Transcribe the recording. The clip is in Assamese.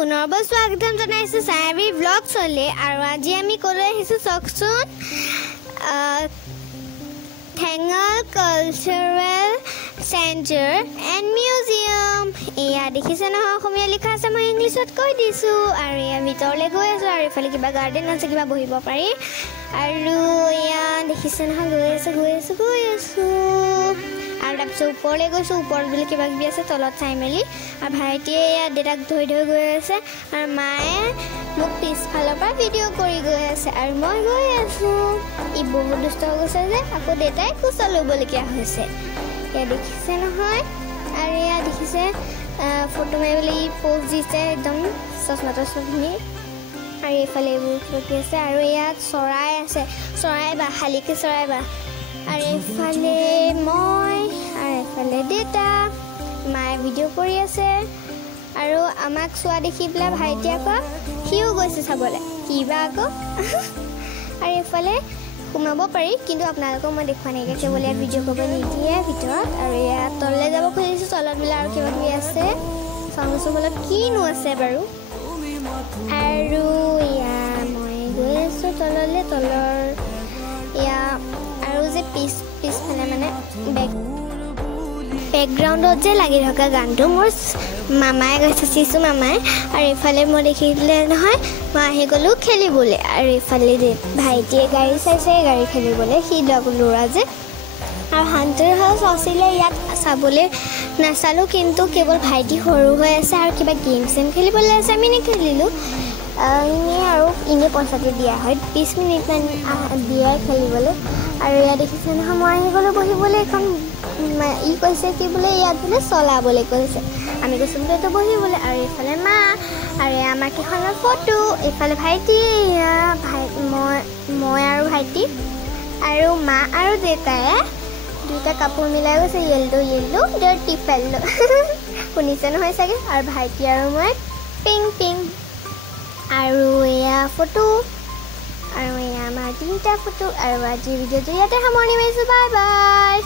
পুনৰবাৰ স্বাগতম জনাইছো সায়াবী ব্লগ চলে আৰু আজি আমি কলৈ আহিছো চকচোন Thengal cultural centre and museum এয়া দেখিছে নহয় অসমীয়া লিখা আছে মই ইংলিছত কৈ দিছো আৰু এয়া ভিতৰলৈ গৈ আছো আৰু ইফালে কিবা গাৰ্ডেন আছে কিবা বহিব পাৰি আৰু এয়া দেখিছে নহয় গৈ আছো আৰু তাৰপিছত ওপৰলৈ গৈছোঁ ওপৰত বুলি কিবা কিবি আছে তলত চাই মেলি আৰু ভাইটিয়ে দেউতাক ধৰি গৈ আছে আৰু মায়ে মোক পিছফালৰ পৰা ভিডিঅ' কৰি গৈ আছে আৰু মই গৈ আছোঁ ই বহুত দুষ্ট হৈ গৈছে যে আকৌ দেউতাই কোচা ল'বলগীয়া হৈছে এয়া দেখিছে নহয় আৰু এয়া দেখিছে ফটো মাৰিবলৈ ই প'জ দিছে একদম চচমা তচমা আৰু এইফালে এইবোৰ কিবা কিবি আছে আৰু ইয়াত চৰাই আছে চৰাই বা শালিকী চৰাই বা আৰু এইফালে মই আৰু এইফালে দেউতা মায়ে ভিডিঅ' কৰি আছে আৰু আমাক চোৱা দেখি পেলাই ভাইটি আকৌ সিও গৈছে চাবলৈ কিবা আকৌ আৰু এইফালে সোমাব পাৰি কিন্তু আপোনালোকক মই দেখুওৱা নাইকিয়া কেৱল ইয়াত ভিডিঅ' কৰিব নিদিয়ে ভিতৰত আৰু ইয়াত তললৈ যাব খুজিছোঁ তলত বোলে আৰু কিবা কিবি আছে চাওঁচোন অলপ কিনো আছে বাৰু আৰু এয়া মই গৈ আছোঁ তললৈ তলৰ এয়া আৰু যে পিছফালে মানে বেকগ্ৰাউণ্ডত যে লাগি থকা গানটো মোৰ মামাই গৈছে চিচু মামাই আৰু এইফালে মই দেখিলে নহয় মই আহি গ'লোঁ খেলিবলৈ আৰু এইফালে ভাইটিয়ে গাড়ী চাইছে গাড়ী খেলিবলৈ সি ল'ৰা যে আৰু হাণ্টাৰ হাউচ আছিলে ইয়াত চাবলৈ নাচালোঁ কিন্তু কেৱল ভাইটি সৰু হৈ আছে আৰু কিবা গেম চেম খেলিবলৈ আছে আমি নেখেলিলোঁ এনেই আৰু এনেই পইচাটো দিয়া হয় 20 মিনিটমান দিয়ে খেলিবলৈ আৰু ইয়াত দেখিছে নহয় মই আহি গ'লোঁ বহিবলৈ এখন ই কৈছে কি বোলে ইয়াত বোলে চলাবলৈ কৈছে আমি কৈছোঁ বোলে এইটো বহিবলৈ আৰু এইফালে মা আৰু আমাৰ কেইখনৰ ফটো এইফালে ভাইটি মই আৰু ভাইটি আৰু মা আৰু দেউতাই দুটা কাপোৰ মিলাই গৈছে য়েল্লো ডাৰ্টি ফেল্লো শুনিছে নহয় চাগে আৰু ভাইটি আৰু মই পিং আৰু এয়া ফটো আৰু এয়া আমাৰ 3টা ফটো আৰু আজি ভিডিঅ'টো ইয়াতে সামৰণি মাৰিছোঁ বাই বাই